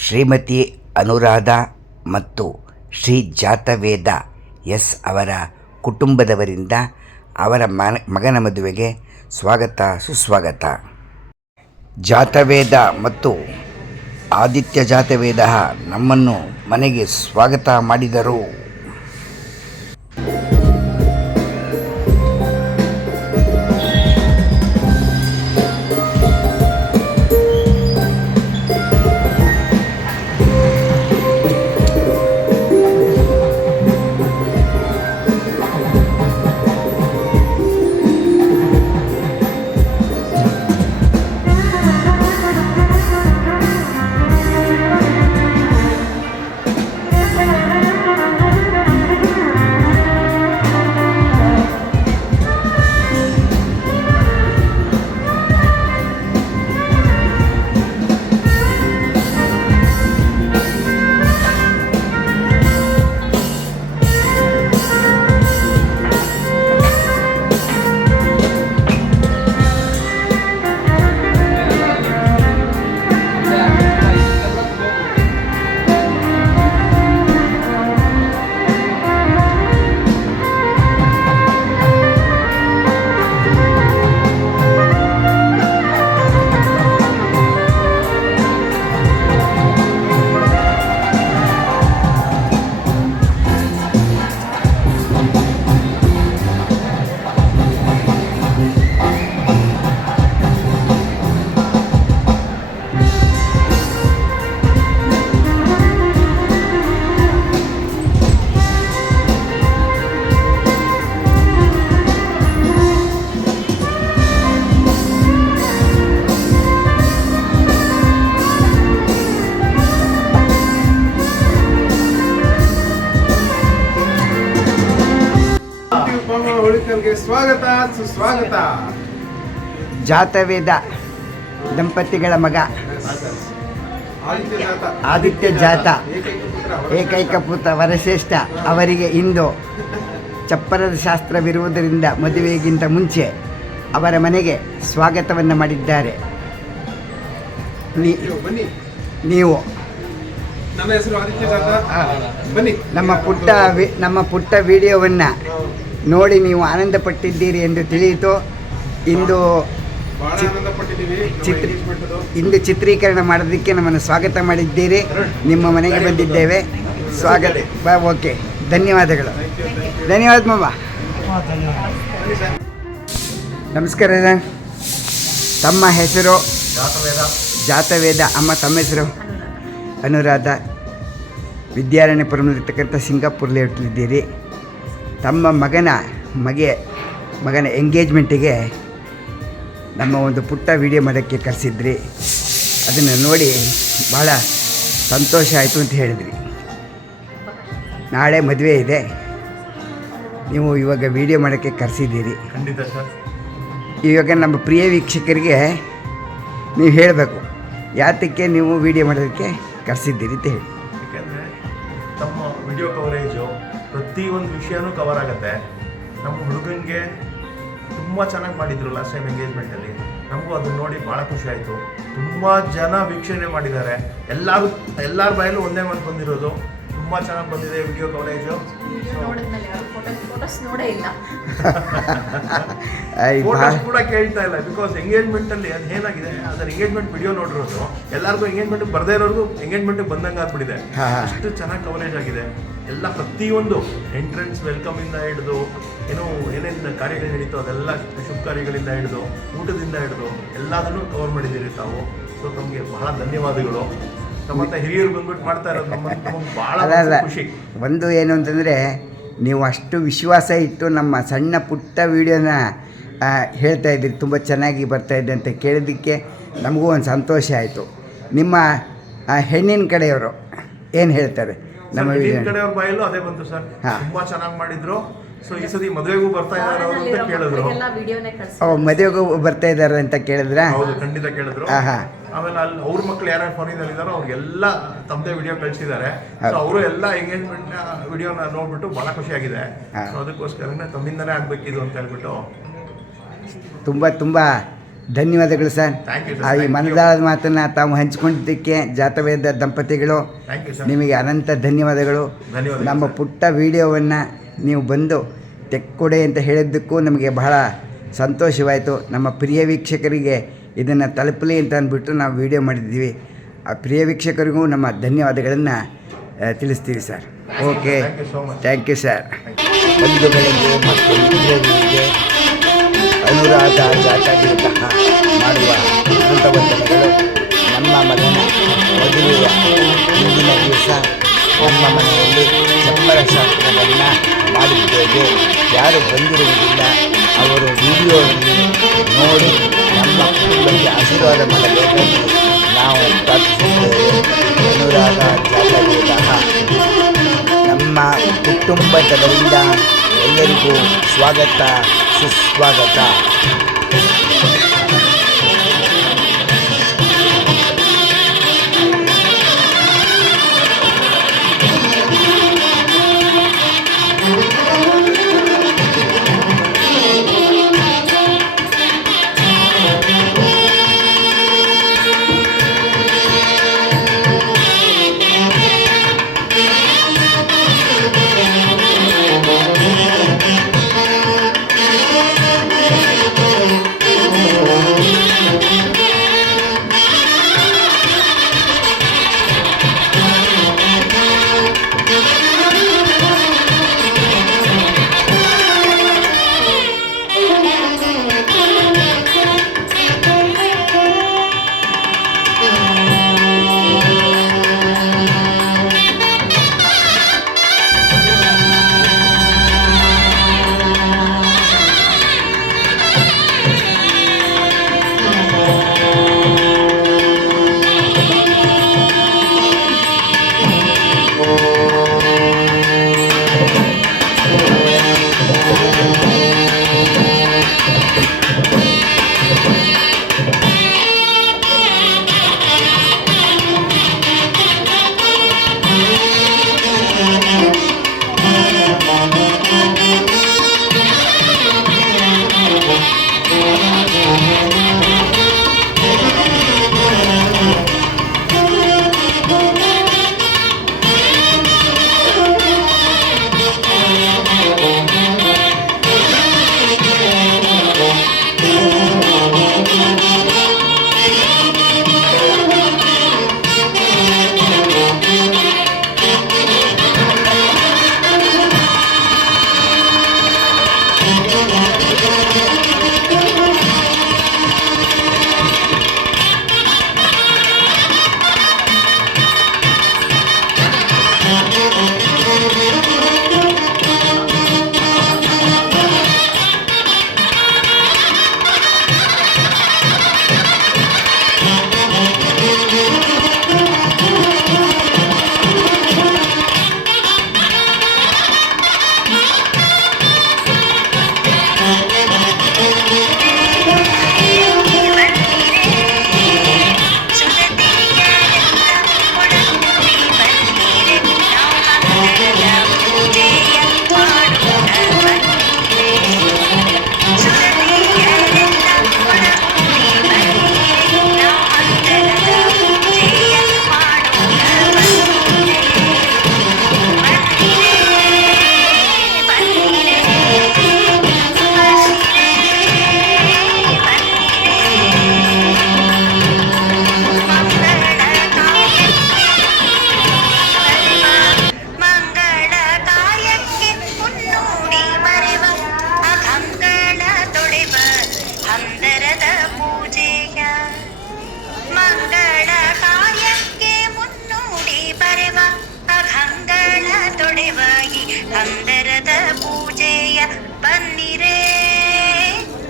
ಶ್ರೀಮತಿ ಅನುರಾಧ ಮತ್ತು ಶ್ರೀ ಜಾತವೇದ ಎಸ್ ಅವರ ಕುಟುಂಬದವರಿಂದ ಅವರ ಮಗನ ಮದುವೆಗೆ ಸ್ವಾಗತ ಸುಸ್ವಾಗತ. ಜಾತವೇದ ಮತ್ತು ಆದಿತ್ಯ ಜಾತವೇದ ನಮ್ಮನ್ನು ಮನೆಗೆ ಸ್ವಾಗತ ಮಾಡಿದರು. ಸ್ವಾಗತ ಸುಸ್ವಾಗತ. ಜಾತವೇದ ದಂಪತಿಗಳ ಮಗ ಆದಿತ್ಯ ಜಾತ ಏಕೈಕ ಪುತ್ರ ವರಶ್ರೇಷ್ಠ ಅವರಿಗೆ ಇಂದು ಚಪ್ಪರದ ಶಾಸ್ತ್ರವಿರುವುದರಿಂದ ಮದುವೆಗಿಂತ ಮುಂಚೆ ಅವರ ಮನೆಗೆ ಸ್ವಾಗತವನ್ನು ಮಾಡಿದ್ದಾರೆ. ನೀವು ನನ್ನ ಹೆಸರು ಆದಿತ್ಯ ಜಾತ. ಬನ್ನಿ, ನಮ್ಮ ಪುಟ್ಟ ವಿಡಿಯೋವನ್ನು ನೋಡಿ ನೀವು ಆನಂದ ಪಟ್ಟಿದ್ದೀರಿ ಎಂದು ತಿಳಿಯಿತು. ಇಂದು ಚಿತ್ರೀಕರಣ ಮಾಡೋದಕ್ಕೆ ನಮ್ಮನ್ನು ಸ್ವಾಗತ ಮಾಡಿದ್ದೀರಿ. ನಿಮ್ಮ ಮನೆಗೆ ಬಂದಿದ್ದೇವೆ. ಸ್ವಾಗತ. ಓಕೆ, ಧನ್ಯವಾದಗಳು. ಧನ್ಯವಾದ ಮಾವ. ನಮಸ್ಕಾರ. ತಮ್ಮ ಹೆಸರು? ಜಾತವೇದ. ಅಮ್ಮ ತಮ್ಮ ಹೆಸರು? ಅನುರಾಧ. ವಿದ್ಯಾರಣ್ಯಪುರದಲ್ಲಿರ್ತಕ್ಕಂಥ ಸಿಂಗಾಪುರ್ ಲೇಔಟ್ಲಿದ್ದೀರಿ. ತಮ್ಮ ಮಗನ ಎಂಗೇಜ್ಮೆಂಟಿಗೆ ನಮ್ಮ ಒಂದು ಪುಟ್ಟ ವಿಡಿಯೋ ಮಾಡೋಕ್ಕೆ ಕರೆಸಿದ್ರಿ. ಅದನ್ನು ನೋಡಿ ಭಾಳ ಸಂತೋಷ ಆಯಿತು ಅಂತ ಹೇಳಿದ್ರಿ. ನಾಳೆ ಮದುವೆ ಇದೆ, ನೀವು ಇವಾಗ ವಿಡಿಯೋ ಮಾಡೋಕ್ಕೆ ಕರೆಸಿದ್ದೀರಿ. ಖಂಡಿತ ಸರ್. ಇವಾಗ ನಮ್ಮ ಪ್ರಿಯ ವೀಕ್ಷಕರಿಗೆ ನೀವು ಹೇಳಬೇಕು, ಯಾತಕ್ಕೆ ನೀವು ವಿಡಿಯೋ ಮಾಡೋದಕ್ಕೆ ಕರೆಸಿದ್ದೀರಿ ಅಂತ ಹೇಳಿ. ಯಾಕೆಂದರೆ ತಮ್ಮ ವಿಡಿಯೋ ಕವರೇಜು ಪ್ರತಿಯೊಂದು ವಿಷಯನೂ ಕವರ್ ಆಗುತ್ತೆ. ನಮ್ಮ ಹುಡುಗನಿಗೆ ತುಂಬ ಚೆನ್ನಾಗಿ ಮಾಡಿದ್ರು ಲಾಸ್ಟ್ ಟೈಮ್ ಎಂಗೇಜ್ಮೆಂಟಲ್ಲಿ. ನಮಗೂ ಅದನ್ನು ನೋಡಿ ಭಾಳ ಖುಷಿ ಆಯಿತು. ತುಂಬ ಜನ ವೀಕ್ಷಣೆ ಮಾಡಿದ್ದಾರೆ. ಎಲ್ಲರ ಬಾಯಲ್ಲೂ ಒಂದೇ ಮಾತು ಬಂದಿರೋದು, ತುಂಬ ಚೆನ್ನಾಗಿ ಬಂದಿದೆ ವಿಡಿಯೋ ಕವರೇಜು. ಫೋಟೋಸ್ ಕೂಡ ಕೇಳ್ತಾ ಇಲ್ಲ. ಬಿಕಾಸ್ ಎಂಗೇಜ್ಮೆಂಟಲ್ಲಿ ಅದು ಏನಾಗಿದೆ, ಅದರ ಎಂಗೇಜ್ಮೆಂಟ್ ವಿಡಿಯೋ ನೋಡಿರೋದು ಎಲ್ಲರಿಗೂ ಎಂಗೇಜ್ಮೆಂಟ್ಗೆ ಬರದೇ ಇರೋದು ಎಂಗೇಜ್ಮೆಂಟ್ಗೆ ಬಂದಂಗೆ ಆಗ್ಬಿಟ್ಟಿದೆ. ಅಷ್ಟು ಚೆನ್ನಾಗಿ ಕವರೇಜ್ ಆಗಿದೆ. ಎಲ್ಲ ಪ್ರತಿಯೊಂದು ಎಂಟ್ರೆನ್ಸ್ ವೆಲ್ಕಮಿಂದ ಹಿಡಿದು ಏನೇನು ಕಾರ್ಯಗಳು ನಡೀತು ಅದೆಲ್ಲ ಶುಭ ಕಾರ್ಯಗಳಿಂದ ಹಿಡಿದು ಊಟದಿಂದ ಹಿಡಿದು ಎಲ್ಲದನ್ನು ಕವರ್ ಮಾಡಿದ್ದೀರಿ ತಾವು. ಸೊ ತಮಗೆ ಬಹಳ ಧನ್ಯವಾದಗಳು. ನಮ್ಮಂತ ಹಿರಿಯರು ಬಂದ್ಬಿಟ್ಟು ಮಾಡ್ತಾ ಇರೋದು ನಮಗೆ ಭಾಳ ಖುಷಿ. ಒಂದು ಏನು ಅಂತಂದರೆ, ನೀವು ಅಷ್ಟು ವಿಶ್ವಾಸ ಇಟ್ಟು ನಮ್ಮ ಸಣ್ಣ ಪುಟ್ಟ ವಿಡಿಯೋನ ಹೇಳ್ತಾ ಇದ್ದೀರಿ, ತುಂಬ ಚೆನ್ನಾಗಿ ಬರ್ತಾಯಿದೆ ಅಂತ ಕೇಳಿದ್ದಕ್ಕೆ ನಮಗೂ ಒಂದು ಸಂತೋಷ ಆಯಿತು. ನಿಮ್ಮ ಹೆಣ್ಣಿನ ಕಡೆಯವರು ಏನು ಹೇಳ್ತಾರೆ? ನಮ್ಮ ಕಡೆಯವ್ರ ಬಾಯಲ್ಲೂ ಅದೇ ಬಂತು ಸರ್, ತುಂಬ ಚೆನ್ನಾಗಿ ಮಾಡಿದ್ರು. ಸೊ ಈ ಸತಿ ಮದುವೆಗೂ ಬರ್ತಾ ಇದ್ದಾರೆ ಅಂತ ಕೇಳಿದ್ರು. ಮದುವೆಗೂ ಬರ್ತಾ ಇದ್ದಾರೆ ಅಂತ ಕೇಳಿದ್ರ? ಹೌದು, ಖಂಡಿತ ಕೇಳಿದ್ರು. ಆಮೇಲೆ ಅಲ್ಲಿ ಅವ್ರ ಮಕ್ಳು ಯಾರ್ಯಾರು ಫಾರಿನಲ್ಲಿ ಇದ್ದಾರೋ ಅವ್ರಿಗೆಲ್ಲ ತಮ್ಮದೇ ವಿಡಿಯೋ ಕಳಿಸಿದ್ದಾರೆ. ಸೊ ಅವರು ಎಲ್ಲ ಎಂಗೇಜ್ಮೆಂಟ್ ವಿಡಿಯೋನ ನೋಡ್ಬಿಟ್ಟು ಭಾಳ ಖುಷಿಯಾಗಿದೆ. ಸೊ ಅದಕ್ಕೋಸ್ಕರನೇ ತಮ್ಮಿಂದನೇ ಆಗ್ಬೇಕಿದು ಅಂತ ಹೇಳ್ಬಿಟ್ಟು ತುಂಬ ತುಂಬ ಧನ್ಯವಾದಗಳು ಸರ್. Thank you, sir. ಈ Thank you. ಮನದಾಳದ ಮಾತನ್ನು ತಾವು ಹಂಚಿಕೊಂಡಿದ್ದಕ್ಕೆ ಜಾತವೇದ ದಂಪತಿಗಳು ಥ್ಯಾಂಕ್ ಯು ಸರ್. ನಿಮಗೆ ಅನಂತ ಧನ್ಯವಾದಗಳು. ಧನ್ಯವಾದಗಳು ನಮ್ಮ ಸರ್. ಪುಟ್ಟ ವಿಡಿಯೋವನ್ನು ನೀವು ಬಂದು ತೆಕ್ಕೊಡೆ ಅಂತ ಹೇಳಿದ್ದಕ್ಕೂ ನಮಗೆ ಬಹಳ ಸಂತೋಷವಾಯಿತು. ನಮ್ಮ ಪ್ರಿಯ ವೀಕ್ಷಕರಿಗೆ ಇದನ್ನು ತಲುಪಲಿ ಅಂತ ಅಂದ್ಬಿಟ್ಟು ನಾವು ವಿಡಿಯೋ ಮಾಡಿದ್ದೀವಿ. ಆ ಪ್ರಿಯ ವೀಕ್ಷಕರಿಗೂ ನಮ್ಮ ಧನ್ಯವಾದಗಳನ್ನು ತಿಳಿಸ್ತೀವಿ sir. Okay, Thank you so much. Thank you sir. ಬಂಧುಗಳಿಗೆ ಮತ್ತು ಮಿತ್ರರಿಗೆ ಅನುರಾಧ ಜಾತಕದಂತಹ ಮಾಡುವ ಅನಂತವಂದನೆಗಳು. ನಮ್ಮ ಮಗನ ಮದುವೆಯ ಹಿಂದಿನ ದಿವಸ ನಮ್ಮ ಮನೆಯಲ್ಲಿ ಚಪ್ಪರ ಶಾಸ್ತ್ರವನ್ನು ಮಾಡಿದ್ದೇವೆ. ಯಾರು ಬಂದಿರುವುದಿಲ್ಲ ಅವರು ವಿಡಿಯೋವನ್ನು ನೋಡಿ ನಮ್ಮ ಕುಟುಂಬಕ್ಕೆ ಆಶೀರ್ವಾದ ಮಾಡಬೇಕಾಗಿ ನಾವು ಪ್ರಾರ್ಥಿಸುತ್ತೇವೆ. ಅನುರಾಧ ಜಾತಕದಂತಹ ನಮ್ಮ ಕುಟುಂಬದವರಿಂದ ಎಲ್ಲರಿಗೂ ಸ್ವಾಗತ, ಸುಸ್ವಾಗತ. ಹಂದರದ ಪೂಜೆಯ ಬನ್ನಿರೇ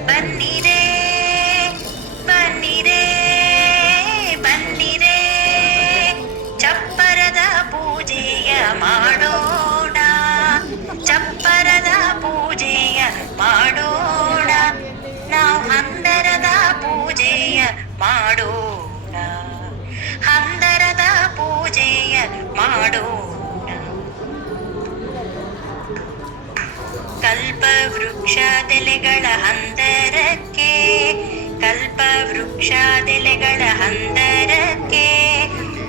ಬನ್ನಿರೇ ಬನ್ನಿರೇ ಬನ್ನಿರೇ ಚಪ್ಪರದ ಪೂಜೆಯ ಮಾಡೋಣ ಚಪ್ಪರದ ಪೂಜೆಯ ಮಾಡೋಣ ನಾವು ಹಂದರದ ಪೂಜೆಯ ಮಾಡೋಣ ಹಂದರದ ಪೂಜೆಯ ಮಾಡೋಣ ಕಲ್ಪವೃಕ್ಷದೆಲೆಗಳ ಹಂದರಕ್ಕೆ ಕಲ್ಪ ವೃಕ್ಷಾದೆಲೆಗಳ ಹಂದರಕ್ಕೆ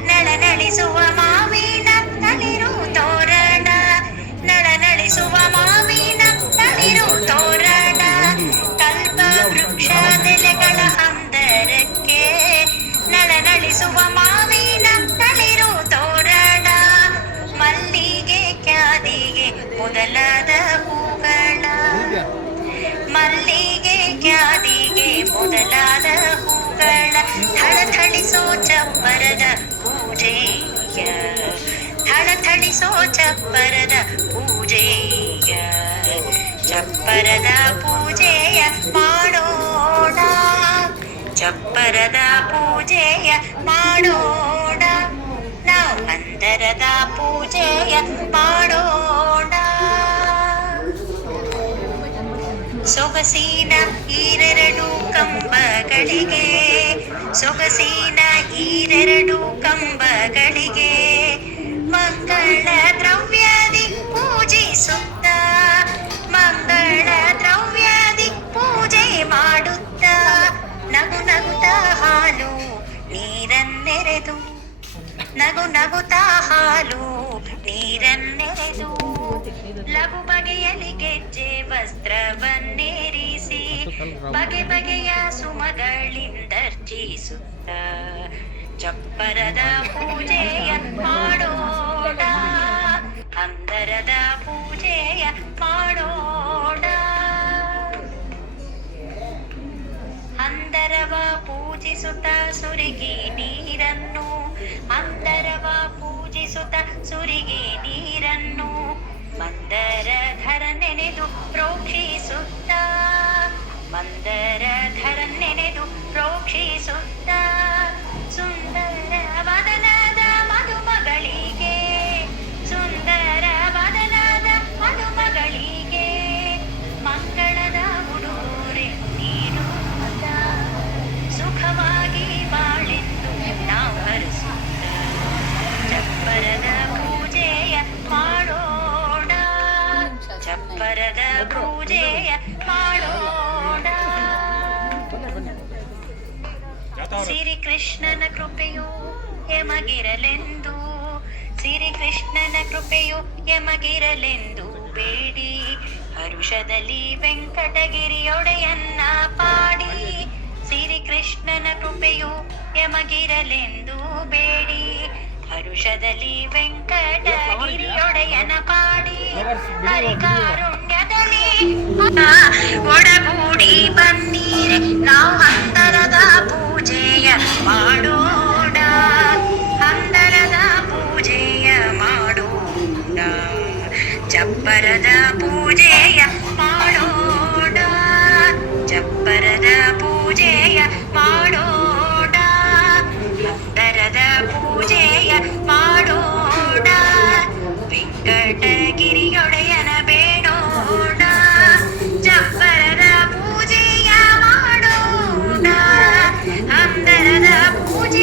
ನಳನಳಿಸುವ ಮಾವಿನ ತಳಿರು ತೋರಣ, ನಳನಳಿಸುವ ಮಾವಿನ ತಳಿರು ತೋರಣ, ಕಲ್ಪ ವೃಕ್ಷಾದೆಲೆಗಳ ಹಂದರಕ್ಕೆ ನಳನಳಿಸುವ ಮಾವಿನ ತಳಿರು ತೋರಣ, ಮಲ್ಲಿಗೆ ಕ್ಯಾದಿಗೆ ಮೊದಲಾದ ಹೂಗಳ, ಮಲ್ಲಿಗೆ ಕ್ಯಾದಿಗೆ ಮೊದಲಾದ ಹೂಗಳ ಥಳಥಳಿಸೋ ಚಪ್ಪರದ ಪೂಜೆಯ, ಥಳಥಳಿಸೋ ಚಪ್ಪರದ ಪೂಜೆಯ, ಚಪ್ಪರದ ಪೂಜೆಯ ಮಾಡೋಣ, ಚಪ್ಪರದ ಪೂಜೆಯ ಮಾಡೋಣ, ನಾವು ಹಂದರದ ಪೂಜೆಯ ಮಾಡೋಣ. ಸೊಗಸಿನ ಈರೆರಡು ಕಂಬಗಳಿಗೆ, ಸೊಗಸಿನ ಈರೆರಡು ಕಂಬಗಳಿಗೆ ಮಂಗಳ ದ್ರವ್ಯದಿ ಪೂಜಿಸುತ್ತ, ಮಂಗಳ ದ್ರವ್ಯದಿ ಪೂಜೆ ಮಾಡುತ್ತ, ನಗು ನಗುತ್ತ ಹಾಲು ನೀರನ್ನೆರೆದು, ನಗು ನಗುತ್ತ ಹಾಲು ನೀರನ್ನೆರೆದು, ಲಘು ಬಗೆಯಲಿ ಗೆಜ್ಜೆ ವಸ್ತ್ರವನ್ನೇರಿಸಿ, ಬಗೆ ಬಗೆಯ ಸುಮಗಳಿಂದರ್ಚಿಸುತ್ತ, ಚಪ್ಪರದ ಪೂಜೆಯ ಮಾಡೋಣ, ಹಂದರದ ಪೂಜೆಯ ಮಾಡೋಣ. ಹಂದರವ ಪೂಜಿಸುತ್ತ ಸುರಿಗಿ ನೀರನ್ನು, ಹಂದರವ ಪೂಜಿಸುತ್ತ ಸುರಿಗಿ ನೀರನ್ನು, ಮಂದರಧರ ನೆನೆದು ಪ್ರೋಕ್ಷಿಸುತ್ತ, ಮಂದರಧರ ನೆನೆದು ಪ್ರೋಕ್ಷಿಸುತ್ತ, ಸುಂದರ ವದನದ ಮಧುಮಗಳಿಗೆ, ಸುಂದರ ವದನದ ಮಧುಮಗಳಿಗೆ ಮಂಗಳದ ಉಡುಗೊರೆ ನೀಡುತ್ತ, ಸುಖವಾಗಿ ಬಾಳೆಂದು ನಾವು ಹರಿಸುತ್ತ, ಚಪ್ಪರದ ಪೂಜೆಯ ಮಾಡೋಣ, ಚಪ್ಪರದ ಪೂಜೆಯ ಮಾಡೋಣ. ಶ್ರೀಕೃಷ್ಣನ ಕೃಪೆಯು ಯಮಗಿರಲೆಂದು, ಶ್ರೀಕೃಷ್ಣನ ಕೃಪೆಯು ಯಮಗಿರಲೆಂದು ಬೇಡಿ, ಹರುಷದಲ್ಲಿ ವೆಂಕಟಗಿರಿಯೊಡೆಯನ್ನ ಪಾಡಿ, ಶ್ರೀಕೃಷ್ಣನ ಕೃಪೆಯು ಯಮಗಿರಲೆಂದು ಬೇಡಿ, ಹರುಷದಲ್ಲಿ ವೆಂಕಟಗಿರಿಯೊಡೆಯನ ಪಾಡಿ, ಹರಿಕಾರುಣ್ಯದಲ್ಲಿ ಒಡಗೂಡಿ ಬನ್ನೀರೆ ನಾವು ಹಂದರದ ಪೂಜೆಯ ಮಾಡೋಣ, ಹಂದರದ ಪೂಜೆಯ ಮಾಡೋಣ, ಚಪ್ಪರದ ಪೂಜೆಯ ಮಾಡೋಣ, ಚಪ್ಪರದ ಪೂಜೆಯ ಮಾಡೋಣ, ಹಂದರದ ಪೂಜೆಯ ಮಾಡೋಣ, ವೆಂಕಟಗಿರಿಯೊಡೆಯನ ಬೇಡೋಣ, ಚಪ್ಪರದ ಪೂಜೆಯ ಮಾಡೋಣ, ಹಂದರದ ಪೂಜೆ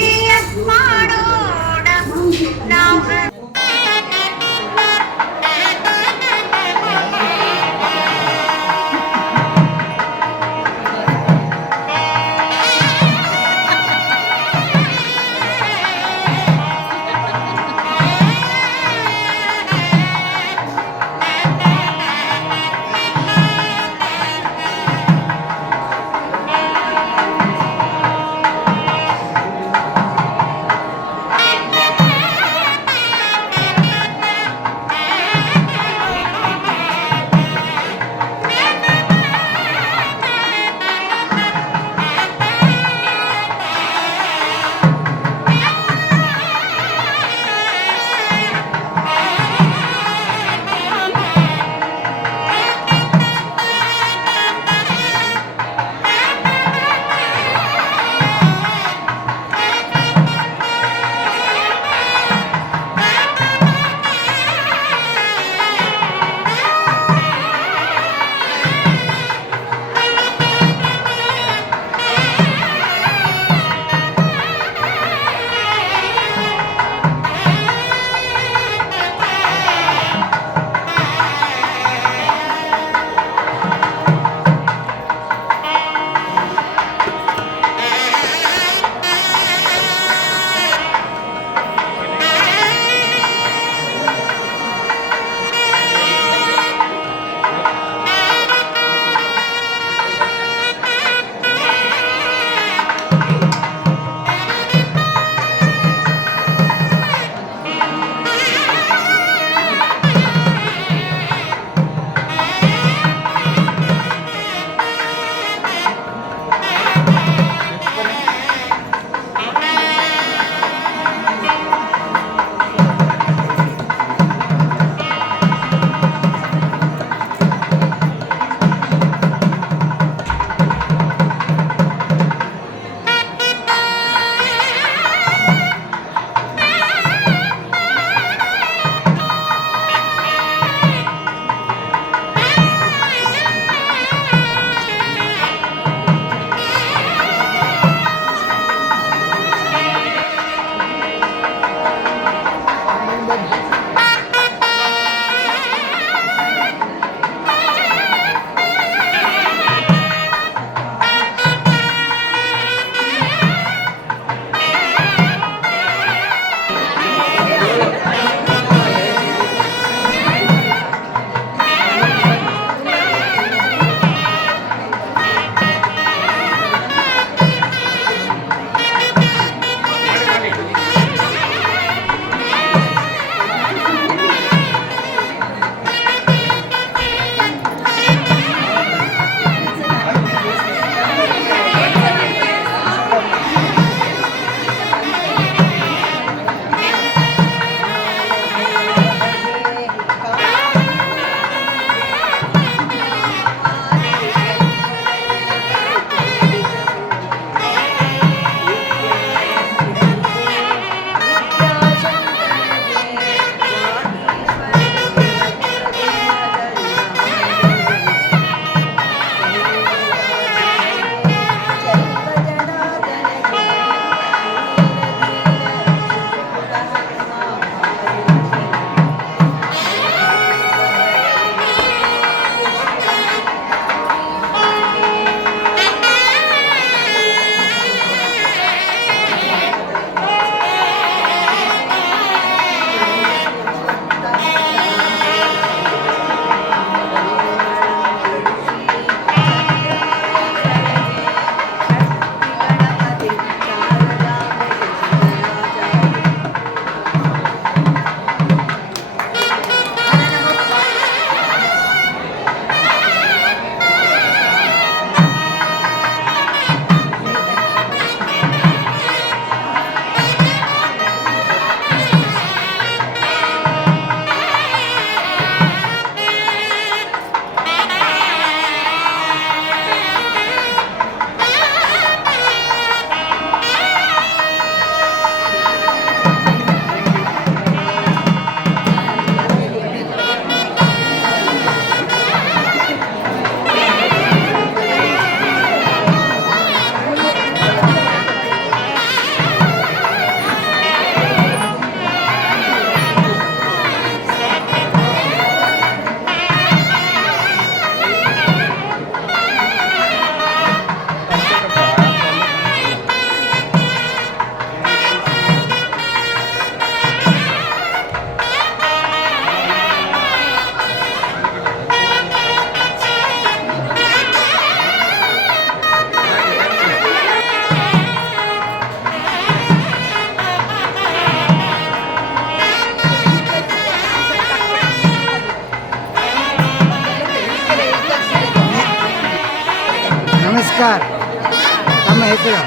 ನಮಸ್ಕಾರ. ತಮ್ಮ ಹೆಸರು?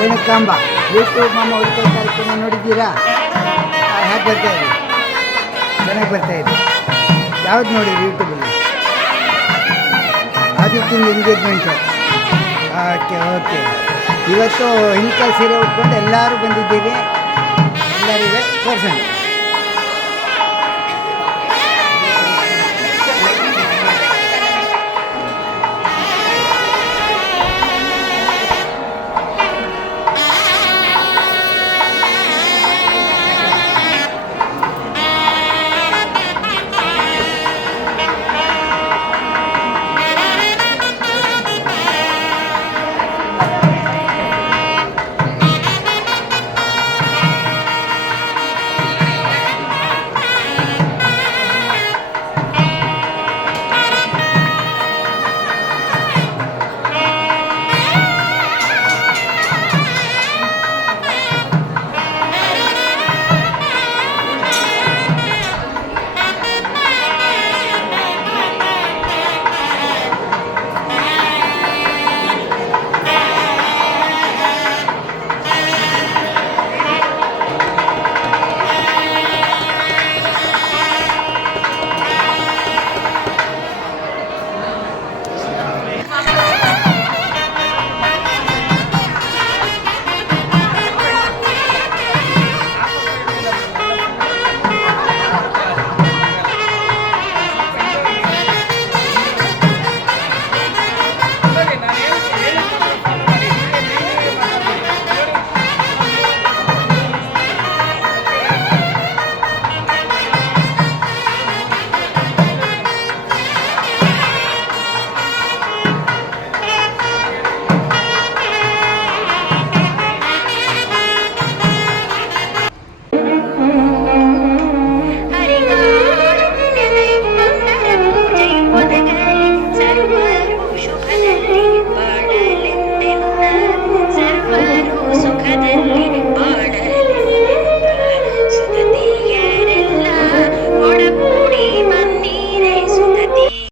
ರೇಣುಕಾಂಬ. ಯೂಟ್ಯೂಬ್ ಮಾಮ ಉಳಿತಾಯ ಕಾರ್ಯಕ್ರಮ ನೋಡಿದ್ದೀರಾ? ಹೇಗೆ ಬರ್ತಾ ಇದೆ? ಚೆನ್ನಾಗಿ ಬರ್ತಾ ಇದೆ. ಯಾವ್ದು ನೋಡಿರಿ ಯೂಟ್ಯೂಬಲ್ಲಿ? ಆದಿತ್ಯನ ಎಂಗೇಜ್ಮೆಂಟು. ಓಕೆ. ಇವತ್ತು ಹಿಂಕಲ್ ಸೀರೆ ಉಟ್ಕೊಂಡು ಎಲ್ಲರೂ ಬಂದಿದ್ದೀವಿ. ಎಲ್ಲರಿಗೂ ತೋರಿಸೋಣ.